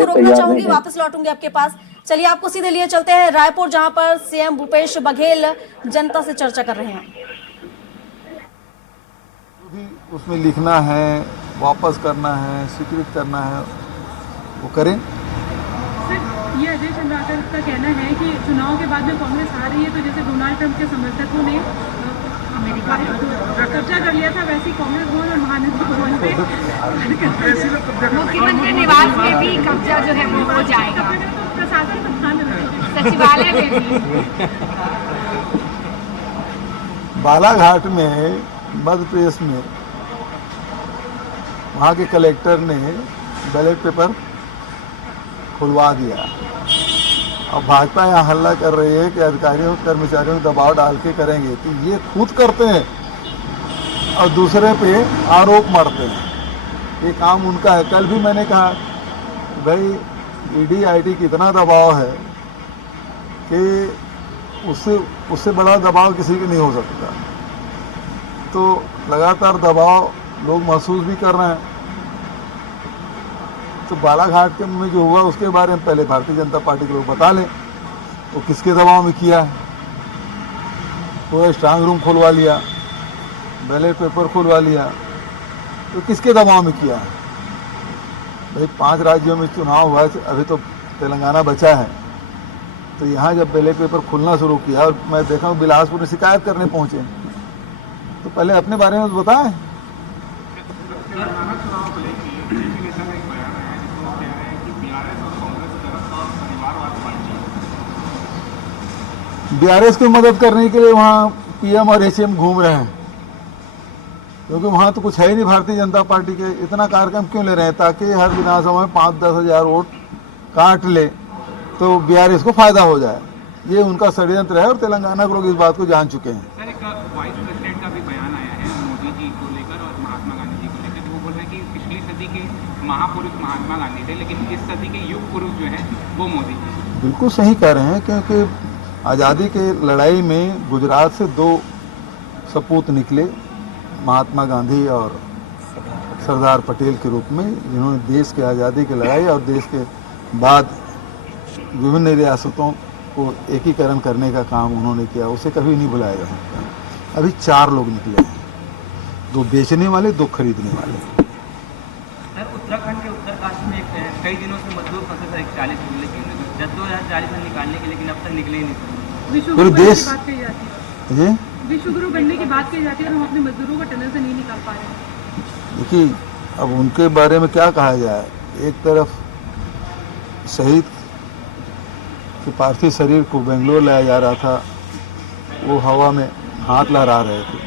आपको रोकना चाहूंगी, वापस लौटूंगी आपके पास। चलिए आपको सीधे लिए चलते हैं रायपुर, जहां पर सीएम भूपेश बघेल जनता से चर्चा कर रहे हैं। जो भी उसमें लिखना है, वापस करना है, स्वीकृत करना है, वो करें। ये अजय चंद्राकर का कहना है कि चुनाव के बाद में कांग्रेस आ रही है तो जैसे डोनाल्ड ट्रंप के समर्थकों ने अमेरिका कब्जा कर लिया था, वैसे ही कांग्रेस भवन और महानगर भवन पे मुख्यमंत्री निवास में भी कब्जा जो है वो हो जाएगा, प्रशासन का ध्यान रखें, सचिवालय में भी। बालाघाट में मध्य प्रदेश में वहाँ के कलेक्टर ने बैलेट पेपर खुलवा दिया। अब भाजपा यहाँ हल्ला कर रही है कि अधिकारियों कर्मचारियों को दबाव डाल के करेंगे, तो ये खुद करते हैं और दूसरे पे आरोप मढ़ते हैं। ये काम उनका है। कल भी मैंने कहा भाई ईडी आईटी की इतना दबाव है कि उससे बड़ा दबाव किसी के नहीं हो सकता। तो लगातार दबाव लोग महसूस भी कर रहे हैं। तो बालाघाट के में जो हुआ उसके बारे में पहले भारतीय जनता पार्टी के लोग बता लें वो किसके दबाव में किया है। पूरा स्ट्रांग रूम खुलवा लिया, बैलेट पेपर खुलवा लिया, तो किसके दबाव में किया है। भाई 5 राज्यों में चुनाव हुआ है, अभी तो तेलंगाना बचा है। तो यहाँ जब बैलेट पेपर खुलना शुरू किया और मैं देखा हूँ बिलासपुर में शिकायत करने पहुँचे, तो पहले अपने बारे में तो बताएं। बीआरएस की मदद करने के लिए वहाँ पीएम और एचएम घूम रहे हैं, क्योंकि वहाँ तो कुछ है ही नहीं भारतीय जनता पार्टी के। इतना कार्यक्रम क्यों ले रहे हैं? ताकि हर विधानसभा में 5-10 हज़ार वोट काट ले तो बीआरएस को फायदा हो जाए। ये उनका षड्यंत्र है और तेलंगाना के लोग इस बात को जान चुके हैं। सर, एक वाइस प्रेसिडेंट का भी बयान आया है मोदी जी को लेकर और महात्मा गांधी जी को लेकर, तो वो बोल रहे हैं कि पिछली सदी के महापुरुष महात्मा गांधी थे, लेकिन इस सदी के युग पुरुष जो है वो मोदी जी। बिल्कुल सही कह रहे हैं, क्योंकि आज़ादी के लड़ाई में गुजरात से 2 सपूत निकले, महात्मा गांधी और सरदार पटेल के रूप में, जिन्होंने देश के आज़ादी की लड़ाई और देश के बाद विभिन्न रियासतों को एकीकरण करने का काम उन्होंने किया। उसे कभी नहीं भुलाया जा सकता। अभी 4 लोग निकले हैं, 2 बेचने वाले, 2 खरीदने वाले। सर, उत्तराखंड के उत्तरकाशी में कई दिनों से मजदूर फंसे थे 40 दिन, लेकिन 2040 में निकालने के, लेकिन अब तक निकले ही नहीं। पूरे देश जी विश्व गुरु बनने की बात की जाती है और हम अपने मजदूरों को टनल से नहीं निकाल पा रहे हैं। देखिए, अब उनके बारे में क्या कहा जाए। एक तरफ शहीद के पार्थिव शरीर को बेंगलोर लाया जा रहा था, वो हवा में हाथ लहरा रहे थे।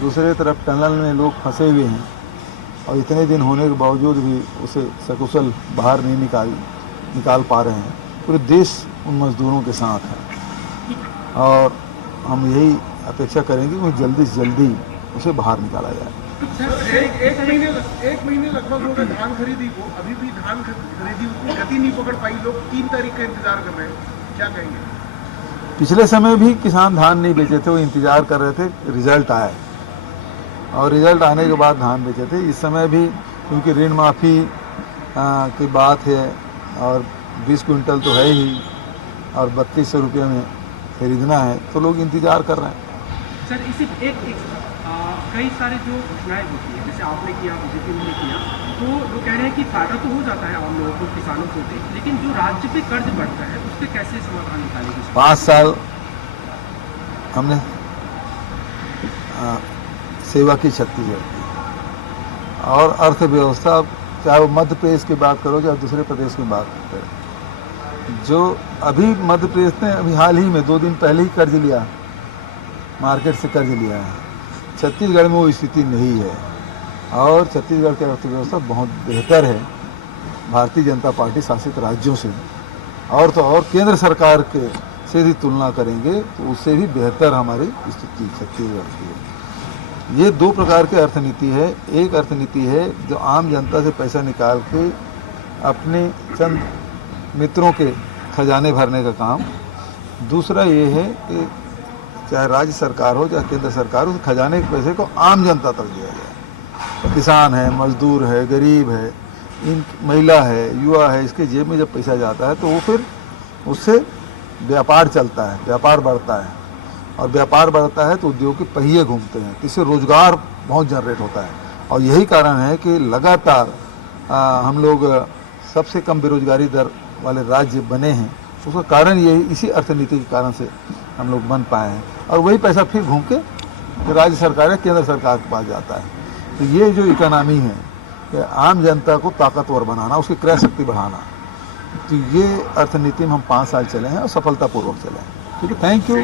दूसरी तरफ टनल में लोग फंसे हुए हैं और इतने दिन होने के बावजूद भी उसे सकुशल बाहर नहीं निकाल पा रहे हैं। पूरे देश उन मजदूरों के साथ है और हम यही अपेक्षा करेंगे कि जल्दी से जल्दी उसे बाहर निकाला जाए। एक महीने लगभग हो गए धान खरीदी को, अभी भी धान खरीदी उतनी गति नहीं पकड़ पाई। लोग 3 तारीख का इंतजार कर रहे हैं, क्या कहेंगे? पिछले समय भी किसान धान नहीं बेचे थे, वो इंतजार कर रहे थे रिजल्ट आए और रिजल्ट आने के बाद धान बेचे थे। इस समय भी क्योंकि ऋण माफ़ी की बात है और 20 क्विंटल तो है ही और 3200 रुपये में खरीदना है, तो लोग इंतजार कर रहे हैं। सर, इसी कई सारे जो घोषणाएं होती है, जैसे आपने किया, बीजेपी ने किया, तो लोग कह रहे हैं कि फायदा तो हो जाता है आम लोगों को, किसानों को, लेकिन जो राज्य पे कर्ज बढ़ता है उस पर कैसे समाधान निकालेगी? 5 साल हमने सेवा की छत्तीसगढ़ की और अर्थव्यवस्था, चाहे वो मध्य प्रदेश की बात करो चाहे दूसरे प्रदेश की बात करो, जो अभी मध्य प्रदेश ने अभी हाल ही में 2 दिन पहले ही कर्ज लिया, मार्केट से कर्ज लिया है। छत्तीसगढ़ में वो स्थिति नहीं है और छत्तीसगढ़ की अर्थव्यवस्था बहुत बेहतर है भारतीय जनता पार्टी शासित राज्यों से। और तो और केंद्र सरकार के से भी तुलना करेंगे तो उससे भी बेहतर हमारी स्थिति छत्तीसगढ़ की है। ये 2 प्रकार की अर्थनीति है। एक अर्थनीति है जो आम जनता से पैसा निकाल के अपने चंद मित्रों के खजाने भरने का काम। दूसरा ये है कि चाहे राज्य सरकार हो चाहे केंद्र सरकार हो, उस खजाने के पैसे को आम जनता तक दिया जाए। किसान है, मजदूर है, गरीब है, इन महिला है, युवा है, इसके जेब में जब पैसा जाता है तो वो फिर उससे व्यापार चलता है, व्यापार बढ़ता है, और व्यापार बढ़ता है तो उद्योग के पहिए घूमते हैं, इससे रोजगार बहुत जनरेट होता है। और यही कारण है कि लगातार हम लोग सबसे कम बेरोजगारी दर वाले राज्य बने हैं। उसका कारण यही, इसी अर्थनीति के कारण से हम लोग बन पाए हैं, और वही पैसा फिर घूम के राज्य सरकार या केंद्र सरकार के पास जाता है। तो ये जो इकोनॉमी है कि आम जनता को ताकतवर बनाना, उसकी क्रय शक्ति बढ़ाना, तो ये अर्थनीति में हम 5 साल चले हैं और सफलतापूर्वक चले हैं। ठीक है, थैंक यू।